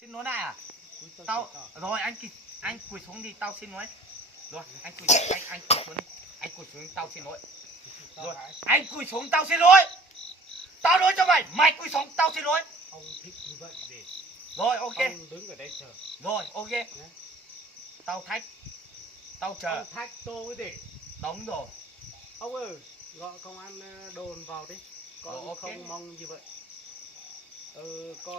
Xin lỗi này à? Tao rồi anh quỳ xuống đi, tao xin lỗi. Rồi anh quỳ anh quỳ xuống đi. Anh quỳ xuống tao xin lỗi. Rồi anh quỳ xuống tao xin lỗi. Tao nói cho mày, mày quỳ xuống tao xin lỗi. Ông thích như vậy để Rồi ok. ông đứng ở đây chờ. Rồi ok. Tao thách. Tao chờ. Ông thách tôi để. Đúng rồi. Ông ơi, gọi công an đồn vào đi. Con ok. không mong như vậy.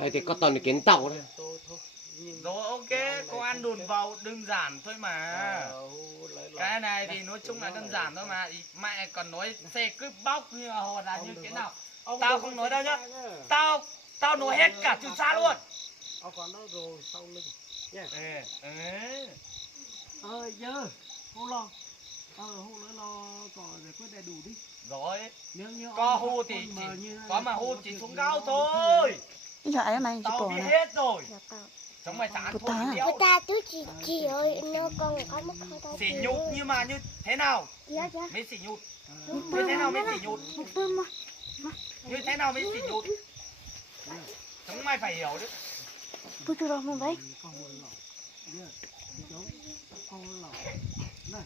Đây thì có toàn là kiến tàu thôi. Tôi thôi. Nhưng Rồi ok, công an đồn vào đơn giản thôi mà. Cái này thì nói chung là đơn giản thôi mà. Mẹ còn nói xe cướp bóc như hoặc là như thế nào. Tao không nói đâu nhá. Tao nói hết cả từ xa luôn. Ông còn nói rồi sau lưng nhé. Giờ hô lo hô lo còn giải quyết đầy đủ đi. Rồi. Nếu như Có hô thì chỉ có mà hô chỉ xuống cao thôi. Vậy mày Tao chỉ biết bỏ hết rồi. Chúng mày chẳng ăn thua tí đéo. Ta chú chị ơi, nó còn có mất hơi tao. Sỉ nhục nhưng mà như thế nào? Dạ dạ. Mới sỉ nhục. Như thế nào mới sỉ nhục? Như thế nào mới sỉ nhục? Chúng mày phải hiểu đấy. Tôi chưa đâu mấy. Con hô lỏ. Cháu con hô lỏ. Này.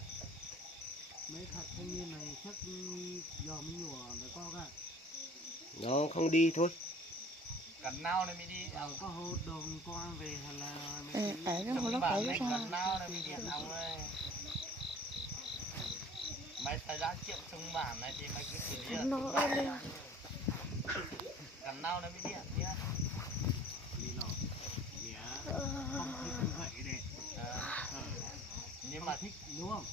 Mấy thằng thanh niên này chắc giờ mới nhủa để con ra. Nó không đi thôi. Cần nào này mới đi. Có hô đồng công an về hay là Ở nó hô Chúng nó bảo phải này sao? cần nào này mới điện ông ơi. Mày phải ra chuyện trong bản này thì mày cứ xử lý. Nó ơi. Cần nào này mới điện nhá. đi lỏ. Mẹ không thích như vậy đấy. Nhưng mà thích đúng không?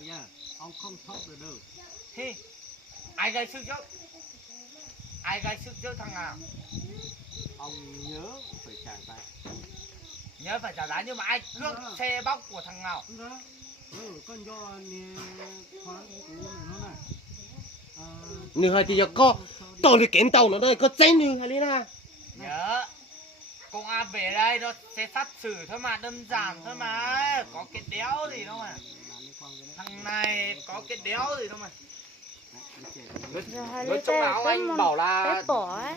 Nha. Ông không thoát được đâu. thì ai gây sức trước? Ai gây sức trước thằng nào? Ông nhớ phải trả tay. Nhớ phải trả giá nhưng mà ai cướp xe bóc của thằng nào? Đó. Con do khóa cũ này nó này. Nửa hai thì giờ có toàn là kiến tàu nó đây có chết nửa hay na. Nhớ công an về đây nó sẽ sát xử thôi mà, đơn giản thôi mà, có cái đéo gì đâu mà. Thằng này có cái đéo gì đâu mà. Rồi Nói chung là ông anh bảo là bỏ ấy.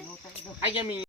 anh em mình